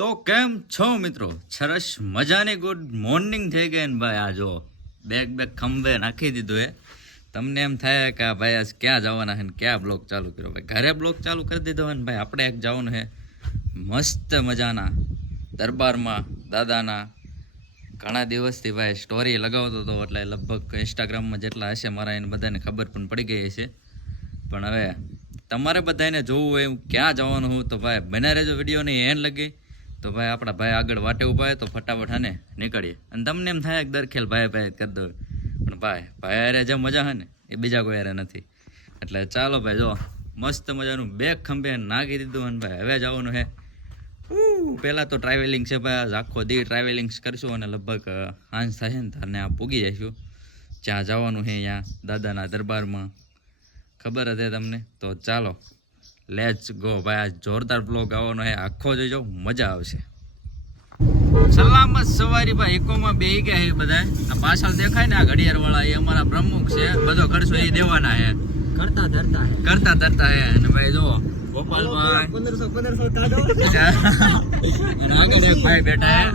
તો કેમ છો મિત્રો? સરસ મજાની ગુડ મોર્નિંગ થઈ ગઈ ને ભાઈ. આ જો બેગ ખંભે નાખી દીધું. તમને એમ થાય કે ભાઈ આજ ક્યાં જવાના છે ને ક્યાં બ્લોગ ચાલુ કર્યો? ભાઈ ઘરે બ્લોગ ચાલુ કરી દીધો હોય ને ભાઈ. આપણે એક જવાનું છે મસ્ત મજાના દરબારમાં દાદાના. ઘણા દિવસથી ભાઈ સ્ટોરી લગાવતો હતો, એટલે લગભગ ઇન્સ્ટાગ્રામમાં જેટલા હશે મારા એને બધાને ખબર પણ પડી ગઈ હશે. પણ હવે તમારે બધાને જોવું હોય ક્યાં જવાનું હું તો ભાઈ બને રહેજો વિડીયોની એન્ડ લગી. તો ભાઈ આપણા ભાઈ આગળ વાટે ઊભા હોય તો ફટાફટ હાને નીકળીએ. અને તમને એમ થાય કે દરખેલ ભાઈ કરી દો, પણ ભાઈ અરે જે મજા છે ને એ બીજા કોઈ અરે નથી. એટલે ચાલો ભાઈ, જો મસ્ત મજાનું બેગ ખંભે નાખી દીધું અને ભાઈ હવે જવાનું છે. પહેલાં તો ટ્રાવેલિંગ છે ભાઈ, આખો દી ટ્રાવેલિંગ કરશું અને લગભગ સાંજ થશે ને તારને આ પૂગી જઈશું જ્યાં જવાનું છે, અહીંયા દાદાના દરબારમાં. ખબર હતી તમને? તો ચાલો લેટ્સ ગો ભાઈ. આ જોરદાર બ્લોગ આવવાનો છે, આખો જોઈજો, મજા આવશે. સલામત સવારી ભાઈ. ઇકોમાં બેહી ગયા છે બધા. આ પાછળ દેખાય ને આ ઘડિયાળ વાળા, એ અમારા પ્રમુખ છે. બધો ખર્ચો એ દેવાના છે, કરતા ધરતા છે. અને ભાઈ જો ગોપાલભાઈ 1500 કાઢો. આગળ એક ભાઈ બેઠા છે.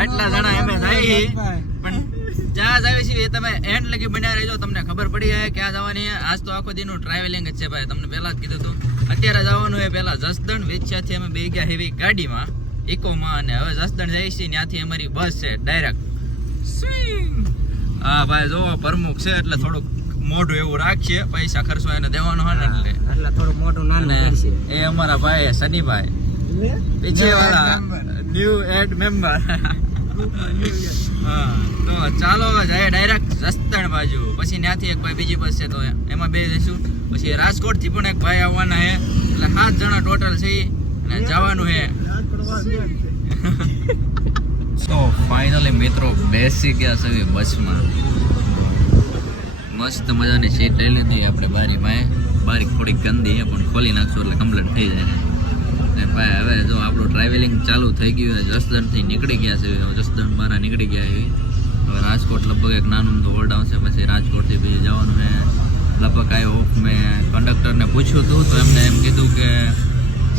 આટલા જણા એમ થાય પણ જ્યાં જાવી છે એ તમે એન્ડ લગી બન્યા રહેજો, તમને ખબર પડી જાય ક્યાં જવાની છે. આજ તો આખો દિનનું ટ્રાવેલિંગ જ છે ભાઈ, તમને પહેલા જ કીધું હતું. અત્યારે જવાનું એ પહેલા જસદણ વેચ્યાથી અમે બે ગયા હેવી ગાડીમાં ઇકોમાં, અને હવે જસદણ જઈએ છીએ. ત્યાંથી અમારી બસ છે ડાયરેક્ટ. હા ભાઈ જો પ્રમુખ છે એટલે થોડુંક મોઢું એવું રાખીએ, પૈસા ખર્ચો એને દેવાનો હોય ને એટલે થોડું મોઢું નાનું કરશે. એ અમારા ભાઈ સનીભાઈ પીછે વાળા ન્યુ એડ મેમ્બર. હા તો ચાલો હવે જાય ડાયરેક્ટ જસદણ બાજુ. પછી ત્યાંથી એક ભાઈ બીજી બસ છે તો એમાં બે જઈશું. પછી રાજકોટથી પણ એક ભાઈ આવવાના છે, એટલે 7 જણા ટોટલ છે અને જવાનું છે. તો ફાઇનલી મિત્રો બેસી ગયા છે બસમાં. મસ્ત મજાની સીટ લઈ લીધી આપણે બારીમાં. બારી થોડીક ગંદી છે પણ ખોલી નાખશું એટલે કમ્પ્લીટ થઈ જાય. ને ભાઈ હવે જો આપણું ટ્રાવેલિંગ ચાલુ થઈ ગયું. જસદણથી નીકળી ગયા છે, જસદણ મારા નીકળી ગયા છે. હવે રાજકોટ લગભગ એક નાનું તો હોલ્ડ આવશે, પછી રાજકોટથી બીજે જવાનું છે. લગભગ આ ઓફ મેં કંડક્ટરને પૂછ્યું હતું તો એમને એમ કીધું કે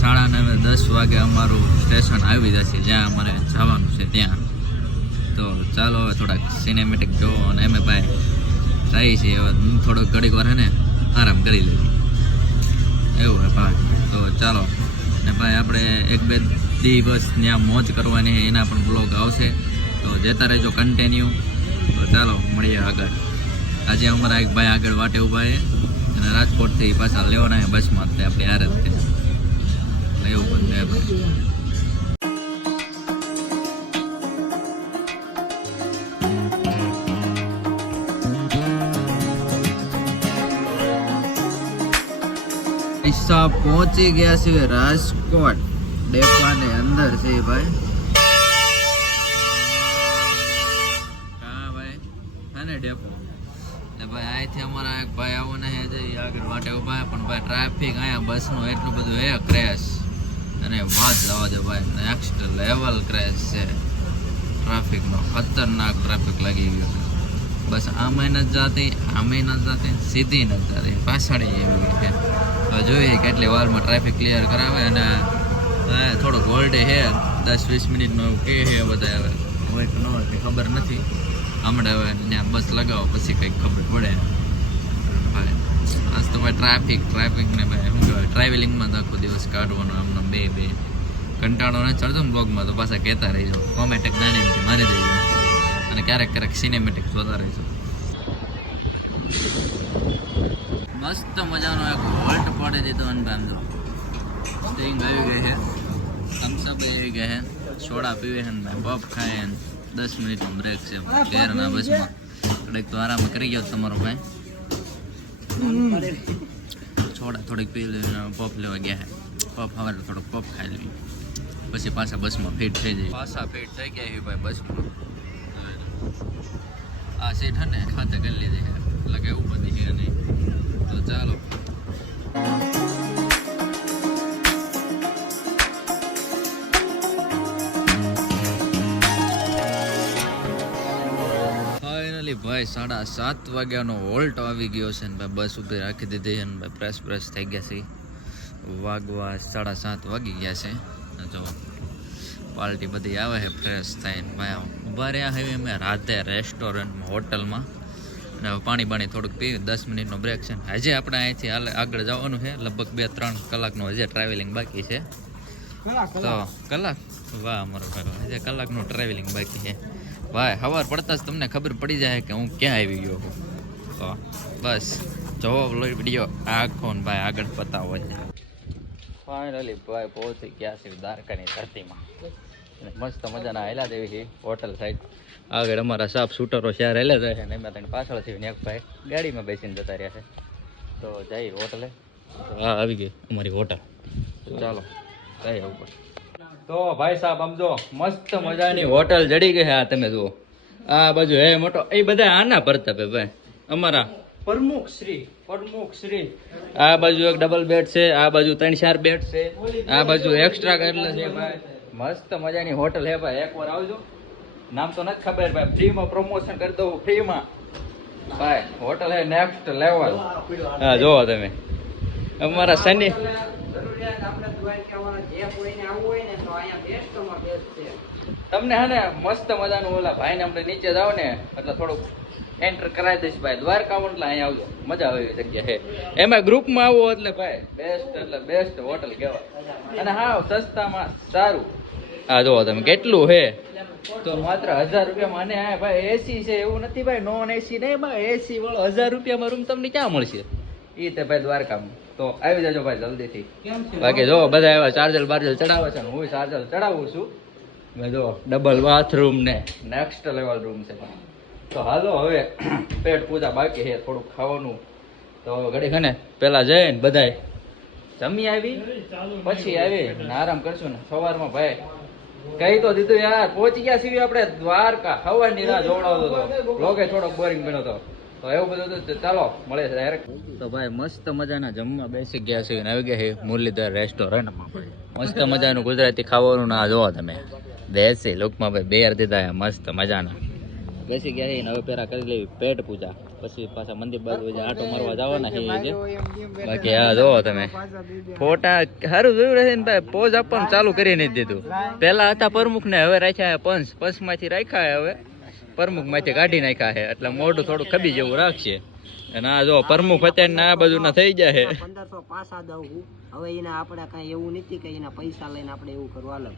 9:30 વાગે અમારું સ્ટેશન આવી જશે જ્યાં અમારે જવાનું છે ત્યાં. તો ચાલો હવે થોડાક સિનેમેટિક જોવો. અને એમ ભાઈ જાય છે હવે થોડોક ઘડીક વાર ને આરામ કરી લઈએ એવું હે ભાઈ. તો ચાલો ને ભાઈ આપણે 1-2 દિવસ ત્યાં મોજ કરવાની છે, એના પણ બ્લોગ આવશે, તો જતા રહેજો કન્ટિન્યુ. તો ચાલો મળીએ આગળ. આજે અમારા એક ભાઈ આગળ વાટે ઊભા છે અને રાજકોટથી પાછા લેવાના છે બસમાં. તે આપણે યાર જ એવું બધું ભાઈ. પહોંચી ગયા છે રાજકોટ ડેપાની અંદર છે ભાઈ. હા ભાઈ હા ને ડેપો. એટલે ભાઈ અહીંથી અમારા એક ભાઈ આવવાના છે જે આગળ વાટે ઉભા. પણ ભાઈ ટ્રાફિક અહીંયા બસનું એટલું બધું હે ક્રેશ, અને વાત જવા દે ભાઈ, નેક્સ્ટ લેવલ ક્રેશ છે ટ્રાફિકનો. ખતરનાક ટ્રાફિક લાગી ગયો. બસ આમાં નથી જતી, આમાં નથી જતી, સીધી નથી જતી, પાછળ એવી છે. હવે જોઈએ કેટલી વારમાં ટ્રાફિક ક્લિયર કરાવે. અને થોડોક હોલ્ડે છે 10-20 મિનિટનો એવું કહે છે બધા. હવે ન ખબર નથી. હમણાં હવે ત્યાં બસ લગાવો પછી કંઈક ખબર પડે ભાઈ. આજ તો ભાઈ ટ્રાફિકને ભાઈ શું કહેવાય, ટ્રાવેલિંગમાં તો આખો દિવસ કાઢવાનો. આમનો બે કંટાળો ન ચડતો ને બ્લોગમાં તો પાછા કહેતા રહીજો. કોમેન્ટેક નાની મારી દેજો અને ક્યારેક સિનેમેટિક જોતા રહીજો. મસ્ત મજાનો એક હોલ્ટ પાડી દીધો અને બાંધો સ્ટિંગ આવી ગઈ છે, થમ્સઅપ આવી ગઈ છે, સોડા પીવે છે ને ભાઈ પફ ખાય ને 10 મિનિટનો બ્રેક છે ઘેરના બસમાં. થોડીક તો આરામ કરી ગયો તમારો ભાઈ. સોડા થોડીક પી લેવી, પફ લેવા ગયા છે. પફ હવે થોડોક પફ ખાઈ લેવી, પછી પાછા બસમાં ફિટ થઈ જાય. પાછા ફિટ થઈ ગયા છે ભાઈ બસમાં. આ સીટ હે ને ખાતે કરી લીધી છે એટલે કે એવું બધી છે નહીં. તો ચાલો ફાઇનલી ભાઈ 7:30 વાગ્યાનો હોલ્ટ આવી ગયો છે ને ભાઈ બસ ઊભી રાખી દીધી છે ને ભાઈ પ્રેસ થઈ ગયા છે. વાગવા 7:30 વાગી ગયા છે. જો પાર્ટી બધી આવે છે ફ્રેશ થઈને ભાઈ ઊભા રહ્યા હવે અમે રાતે રેસ્ટોરન્ટમાં હોટલમાં અને હવે પાણી થોડુંક પીવી 10 મિનિટનો બ્રેક છે હજી આપણે અહીંથી આગળ જવાનું છે લગભગ 2-3 કલાકનું હજી ટ્રાવેલિંગ બાકી છે તો કલાક વાહ અમારો ભાઈ હજી કલાકનું ટ્રાવેલિંગ બાકી છે ભાઈ સવાર પડતા જ તમને ખબર પડી જાય કે હું ક્યાં આવી ગયો છું તો બસ જોવો વિડીયો આખો ને ભાઈ આગળ પતાવો છે ફાઇનલી ભાઈ પહોંચી ગયા છે દ્વારકાની ધરતીમાં મસ્ત મજાના હેલા દેવી છે હોટલ સાઈડ આગળ અમારા સાફ શૂટરો શહેર હેલા જાય છે ને એમાં તને પાછળથી એક ભાઈ ગાડીમાં બેસીને જતા રહ્યા છે તો જઈ હોટલે હા આવી ગઈ અમારી હોટલ ચાલો જઈએ ઉપર તો ભાઈ સાહેબ આમ જો મસ્ત મજાની હોટલ જડી ગઈ છે આ તમે જુઓ આ બાજુ હે મોટો એ બધા આના પ્રતાપે ભાઈ અમારા પ્રમુખ શ્રી આ બાજુ એક ડબલ બેડ છે આ બાજુ 3-4 બેડ છે આ બાજુ એક્સ્ટ્રા કેટલા છે ભાઈ મસ્ત મજાની હોટલ હે ભાઈ એકવાર આવજો નામ તો નથી ખબર ભાઈ ફ્રીમાં પ્રમોશન કરી દઉં ફ્રીમાં ભાઈ હોટલ હે નેક્સ્ટ લેવલ હા જોવો તમે અમારા શનિ તમને હે ને મસ્ત મજાનું ઓલા ભાઈ ને આપણે નીચે જાવ ને એટલે થોડુંક એન્ટર કરાવી દઈશ ભાઈ દ્વારકા એટલે અહીંયા આવજો મજા આવે એવી જગ્યા છે એમાં ગ્રુપમાં આવો એટલે ભાઈ બેસ્ટ હોટલ કહેવાય અને હા સસ્તામાં સારું હા જોવો તમે કેટલું છે તો માત્ર 1000 રૂપિયામાં અને હા ભાઈ એસી છે એવું નથી ભાઈ નોન એસી નહીં ભાઈ એસી વાળો 1000 રૂપિયામાં રૂમ તમને ક્યાં મળશે એ તે ભાઈ દ્વારકામાં તો આવી જાજો ભાઈ જલ્દીથી બાકી જો બધા એવા ચાર્જર ચડાવે છે હું ચાર્જર ચડાવું છું મેં જો ડબલ બાથરૂમ ને નેક્સ્ટ લેવલ રૂમ છે તો હાલો હવે પેટ પૂજા બાકી છે થોડુંક ખાવાનું તો ઘડી ખને પેલા જઈને બધાય જમી આવી પછી આવી ને આરામ કરશું ને સવારમાં ભાઈ કઈ તો દીધું યાર પહોંચી ગયા છીએ આપણે દ્વારકા હવાની રાહ જોવડાવતો હતો લોકે થોડોક બોરિંગ બન્યો હતો તો એવું બધું તો ચાલો મળે છે ડાયરેક્ટ તો ભાઈ મસ્ત મજાના જમવા બેસી ગયા છે ને આવી ગયા છે મુરલીધર રેસ્ટોરન્ટમાં ભાઈ મસ્ત મજાનું ગુજરાતી ખાવાનું ના જોવો તમે દેશી લુકમાં ભાઈ બેર દીધા મસ્ત મજાના બેસી ગયા છે ને હવે પેલા કરી લેવી પેટ પૂજા પછી પાછા મંદિર બાજુ આટો મારવા જવાના છે બાકી હા જોવો તમે ફોટા સારું જોયું રહેશે ને ભાઈ પોઝ આપવાનું ચાલુ કરી નથી દીધું પેલા હતા પ્રમુખ ને હવે રાખ્યા પંચમાંથી રાખ્યા હવે પ્રમુખ માંથી કાઢી નાખ્યા છે એટલે મોઢું થોડું ખબી જેવું રાખશે અને આ જો પ્રમુખ અત્યારે આ બાજુ ના થઈ જાય 1500 પાસા દઉં હવે એના આપણે કઈ એવું નથી કે એના પૈસા લઈને આપણે એવું કરવા લાગ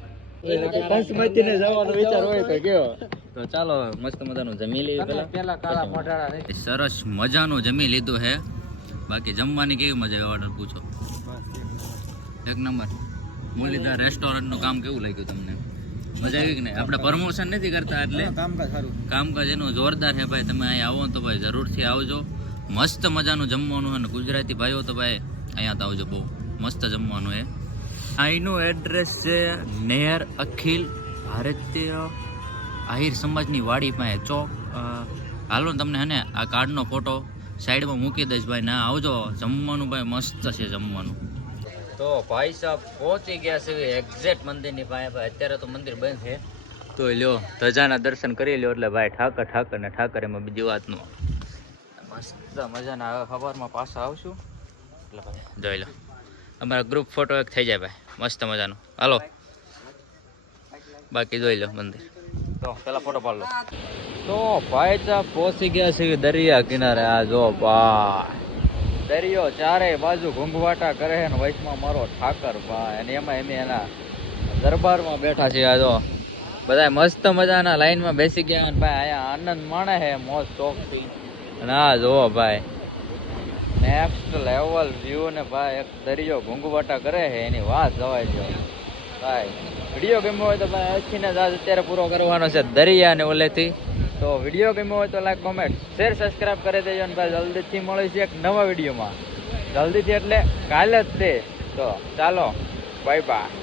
પંચમતી ને જવાનો વિચાર હોય તો કયો તો ચાલો મસ્ત મજાનું જમી લઈએ પેલા કાળા મોઢાળા સરસ મજાનું જમી લીધું હે બાકી જમવાની કેવી મજા આવે ઓર્ડર પૂછો એક નંબર મુરલીધર રેસ્ટોરન્ટ નું કામ કેવું લાગ્યું તમને મજા આવી કે નહીં આપણે પ્રમોશન નથી કરતા એટલે કામકાજ એનું જોરદાર છે ભાઈ તમે અહીંયા આવો તો ભાઈ જરૂરથી આવજો મસ્ત મજાનું જમવાનું અને ગુજરાતી ભાઈઓ તો ભાઈ અહીંયા તો આવજો બહુ મસ્ત જમવાનું છે અહીંનું એડ્રેસ છે નેહર અખિલ ભારતીય આહિર સમાજની વાડી પાસે ચોક હાલો તમને હે ને આ કાર્ડનો ફોટો સાઈડમાં મૂકી દઈશ ભાઈ ના આવજો જમવાનું ભાઈ મસ્ત છે જમવાનું તો ભાઈ સાહેબ પહોંચી ગયા છે એક્ઝેક્ટ મંદિરની પાસે ભાઈ અત્યારે તો મંદિર બંધ છે તો લ્યો ધજાના દર્શન કરી લ્યો એટલે ભાઈ ઠાકર ને ઠાકર એમાં બીજી વાતનું મસ્ત મજાના હવે સવારમાં પાછા આવશું એટલે ભાઈ જોઈ લો અમારા ગ્રુપ ફોટો એક થઈ જાય ભાઈ મસ્ત મજાનો હાલો બાકી જોઈ લો મંદિર તો પેલા ફોટો પાડ લો તો ભાઈ સાહેબ પહોંચી ગયા છે દરિયા કિનારે આ જો ભાઈ દરિયો ચારે બાજુ ઘૂંઘવાટા કરે છે ને વચમાં મારો ઠાકર ભાઈ અને એમાં એના દરબારમાં બેઠા છે આ જો બધા મસ્ત મજાના લાઈનમાં બેસી ગયા અને ભાઈ અહીંયા આનંદ માણે છે મોજ શોખથી અને આ જુઓ ભાઈ નેક્સ્ટ લેવલ વ્યૂ ને ભાઈ એક દરિયો ઘૂંઘવાટા કરે છે એની વાત જવાય છે ભાઈ વિડીયો ગમ્યો હોય તો ભાઈ અચીને જ આજ અત્યારે પૂરો કરવાનો છે દરિયા ને ઓલેથી તો વિડીયો ગમ્યો હોય તો લાઈક કોમેન્ટ શેર સબસ્ક્રાઈબ કરી દેજો ને ભાઈ જલ્દીથી મળીશું એક નવા વિડીયોમાં જલ્દીથી એટલે કાલે જ તે તો ચાલો બાય બાય